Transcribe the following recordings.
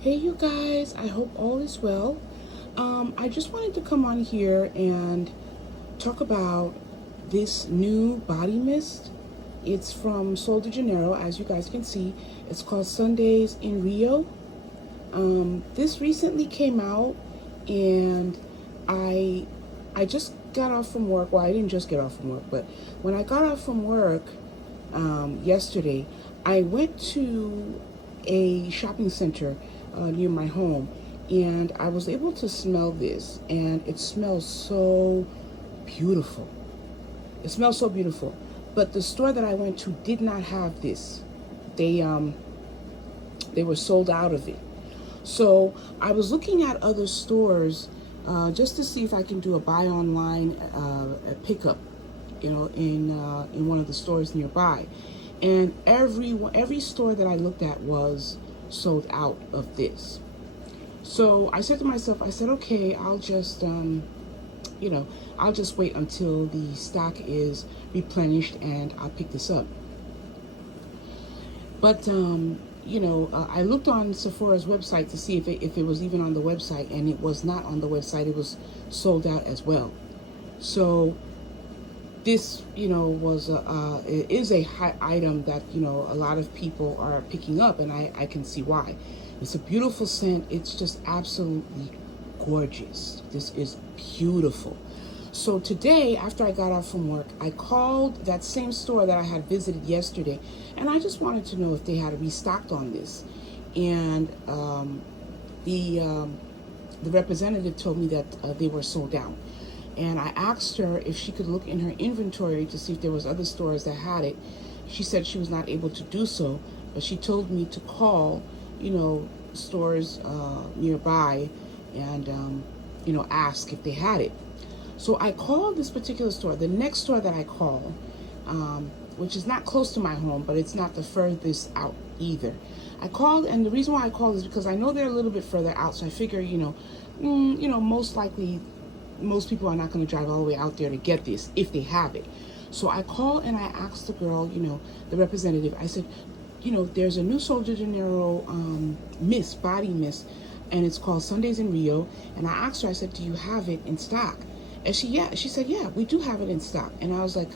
Hey you guys, I hope all is well. I just wanted to come on here and talk about this new body mist. It's from Sol de Janeiro, as you guys can see. It's called Sundays in Rio. This recently came out, and I I just got off from work. Well, I didn't just get off from work, but when I got off from work yesterday, I went to a shopping center near my home, and I was able to smell this, and it smells so beautiful. It smells so beautiful. But the store that I went to did not have this. They were sold out of it. So I was looking at other stores just to see if I can do a buy online a pickup, in one of the stores nearby. And every store that I looked at was sold out of this. So I said to myself, I said, okay, I'll just wait until the stock is replenished and I'll pick this up. But I looked on Sephora's website to see if it was even on the website, and it was not on the website. It was sold out as well. So this, it is a hot item that a lot of people are picking up, and I can see why. It's a beautiful scent. It's just absolutely gorgeous. This is beautiful. So today, after I got off from work, I called that same store that I had visited yesterday, and I just wanted to know if they had restocked on this. And the representative told me that they were sold out. And I asked her if she could look in her inventory to see if there was other stores that had it. She said she was not able to do so, but she told me to call, stores nearby and ask if they had it. So I called this particular store. The next store that I called, which is not close to my home, but it's not the furthest out either. I called, and the reason why I called is because I know they're a little bit further out. So I figure, most likely, most people are not going to drive all the way out there to get this if they have it. So I called and I asked the girl, the representative. I said, there's a new Sol de Janeiro body mist, and it's called Sundays in Rio. And I asked her, I said, do you have it in stock? And she said, yeah, we do have it in stock. And I was like,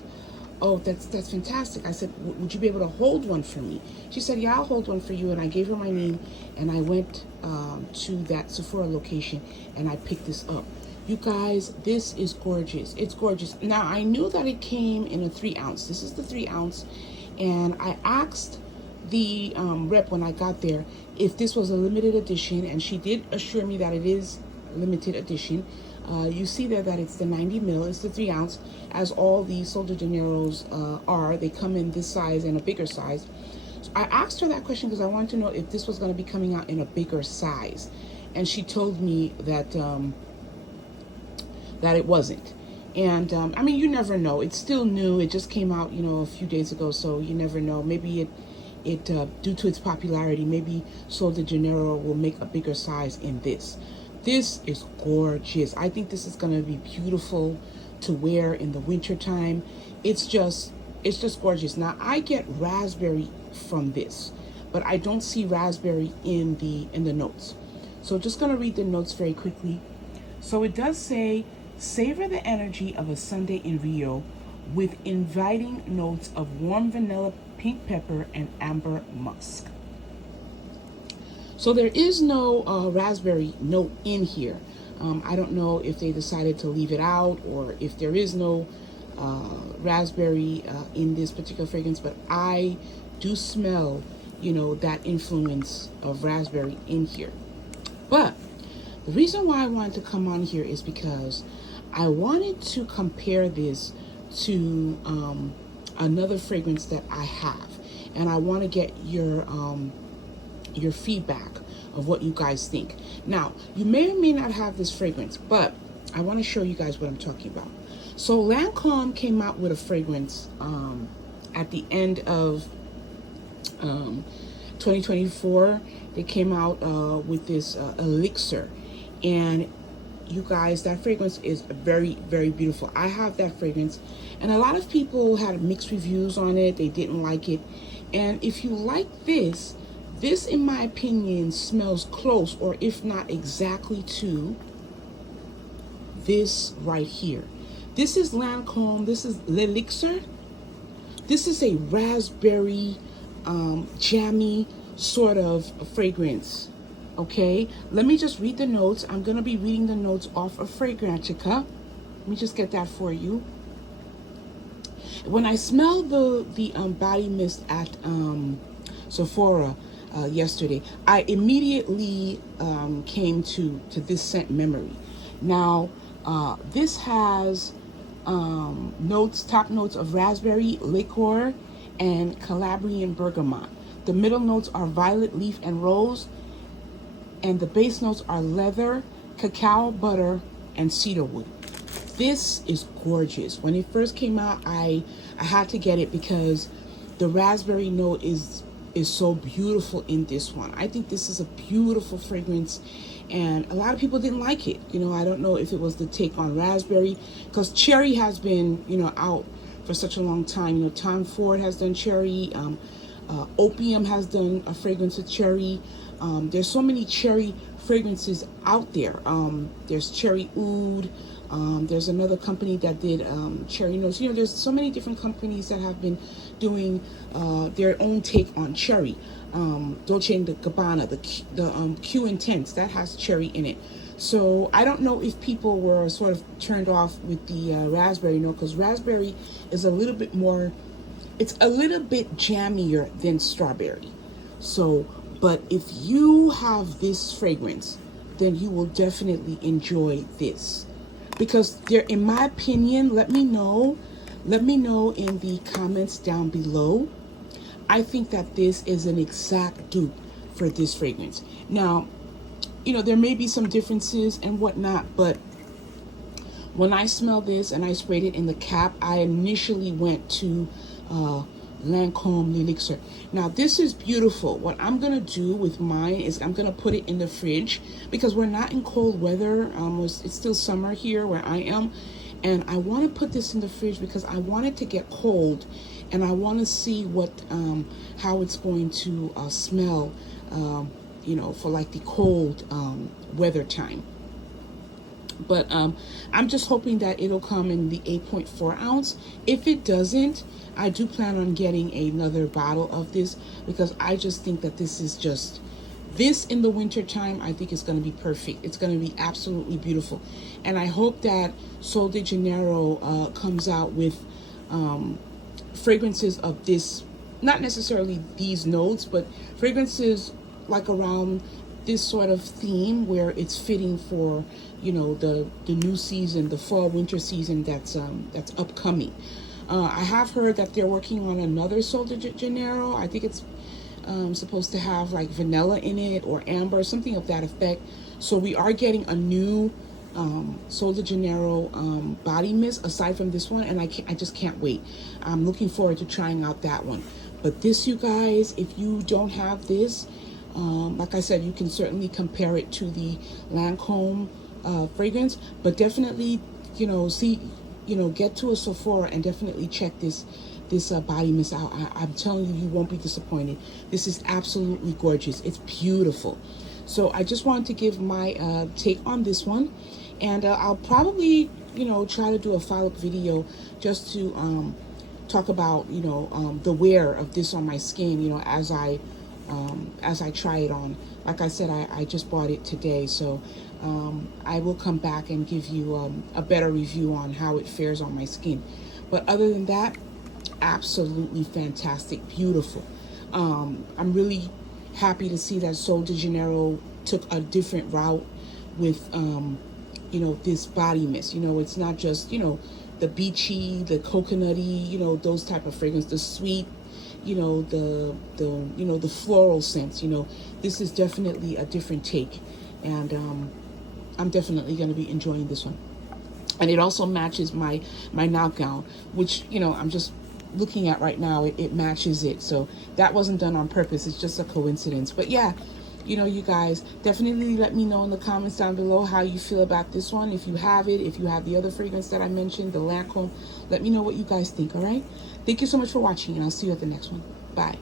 oh, that's fantastic. I said, would you be able to hold one for me? She said, yeah, I'll hold one for you. And I gave her my name, and I went to that Sephora location, and I picked this up. You guys, this is gorgeous. It's gorgeous. Now, I knew that it came in a 3-ounce. This is the 3-ounce. And I asked the rep when I got there if this was a limited edition, and she did assure me that it is limited edition. You see there that it's the 90 mil, it's the 3-ounce, as all the Sol de Janeiros are. They come in this size and a bigger size. So I asked her that question because I wanted to know if this was going to be coming out in a bigger size, and she told me that that it wasn't. And you never know. It's still new. It just came out, a few days ago, so you never know. Maybe it due to its popularity, maybe Sol de Janeiro will make a bigger size in this. This is gorgeous. I think this is going to be beautiful to wear in the winter time. It's just gorgeous. Now, I get raspberry from this, but I don't see raspberry in the notes. So just going to read the notes very quickly. So it does say, savor the energy of a Sunday in Rio with inviting notes of warm vanilla, pink pepper, and amber musk. So there is no raspberry note in here. I don't know if they decided to leave it out or if there is no raspberry in this particular fragrance, but I do smell, that influence of raspberry in here. But the reason why I wanted to come on here is because I wanted to compare this to another fragrance that I have, and I want to get your feedback of what you guys think. Now, you may or may not have this fragrance, but I want to show you guys what I'm talking about. So Lancome came out with a fragrance at the end of 2024. They came out with this elixir, and you guys, that fragrance is very, very beautiful. I have that fragrance, and a lot of people had mixed reviews on it. They didn't like it. And if you like this, This, in my opinion, smells close, or if not exactly, to this right here. This is Lancome. This is L'Elixir. This is a raspberry, jammy sort of fragrance. Okay, let me just read the notes. I'm gonna be reading the notes off of Fragrantica. Let me just get that for you. When I smelled the body mist at Sephora yesterday, I immediately came to this scent memory. Now, this has top notes of raspberry, liqueur, and Calabrian bergamot. The middle notes are violet leaf and rose, and the base notes are leather, cacao butter, and cedarwood. This is gorgeous. When it first came out, I had to get it because the raspberry note is so beautiful in this one. I think this is a beautiful fragrance, and a lot of people didn't like it. You know, I don't know if it was the take on raspberry, because cherry has been, you know, out for such a long time. You know, Tom Ford has done cherry. Opium has done a fragrance with cherry. There's so many cherry fragrances out there. There's cherry oud. There's another company that did cherry notes. You know, there's so many different companies that have been doing their own take on cherry. Dolce & Gabbana, the Q Intense, that has cherry in it. So I don't know if people were sort of turned off with the raspberry note, because raspberry is a little bit more, it's a little bit jammier than strawberry. So, but if you have this fragrance, then you will definitely enjoy this. Because there, in my opinion, let me know in the comments down below. I think that this is an exact dupe for this fragrance. Now, you know, there may be some differences and whatnot, but when I smelled this and I sprayed it in the cap, I initially went to Lancome L'Elixir. Now, this is beautiful. What I'm gonna do with mine is I'm gonna put it in the fridge, because we're not in cold weather. It's still summer here where I am, and I want to put this in the fridge because I want it to get cold, and I want to see what how it's going to smell, you know, for like the cold weather time. But I'm just hoping that it'll come in the 8.4 ounce. If it doesn't, I do plan on getting another bottle of this, because I just think that this is just, this in the winter time, I think it's going to be perfect. It's going to be absolutely beautiful. And I hope that Sol de Janeiro comes out with fragrances of this, not necessarily these notes, but fragrances like around this sort of theme where it's fitting for, you know, the new season, the fall winter season that's upcoming. I have heard that they're working on another Sol de Janeiro. I think it's supposed to have like vanilla in it or amber, something of that effect. So we are getting a new Sol de Janeiro body mist aside from this one, and I just can't wait. I'm looking forward to trying out that one. But this, you guys, if you don't have this, like I said, you can certainly compare it to the Lancome fragrance, but definitely, you know, get to a Sephora and definitely check this body mist out. I'm telling you, you won't be disappointed. This is absolutely gorgeous. It's beautiful. So I just wanted to give my take on this one, and I'll probably, you know, try to do a follow-up video just to talk about, you know, the wear of this on my skin, you know, as I try it on. Like I said, I just bought it today, so I will come back and give you a better review on how it fares on my skin. But other than that, absolutely fantastic, beautiful. I'm really happy to see that Sol de Janeiro took a different route with you know, this body mist. You know, it's not just, you know, the beachy, the coconutty, you know, those type of fragrance, the sweet, you know, the you know, the floral scents. You know, this is definitely a different take, and I'm definitely going to be enjoying this one. And it also matches my nightgown, which, you know, I'm just looking at right now. It matches it, so that wasn't done on purpose. It's just a coincidence. But yeah, you know, you guys, definitely let me know in the comments down below how you feel about this one. If you have it, if you have the other fragrance that I mentioned, the Lancome, let me know what you guys think. All right, thank you so much for watching, and I'll see you at the next one. Bye.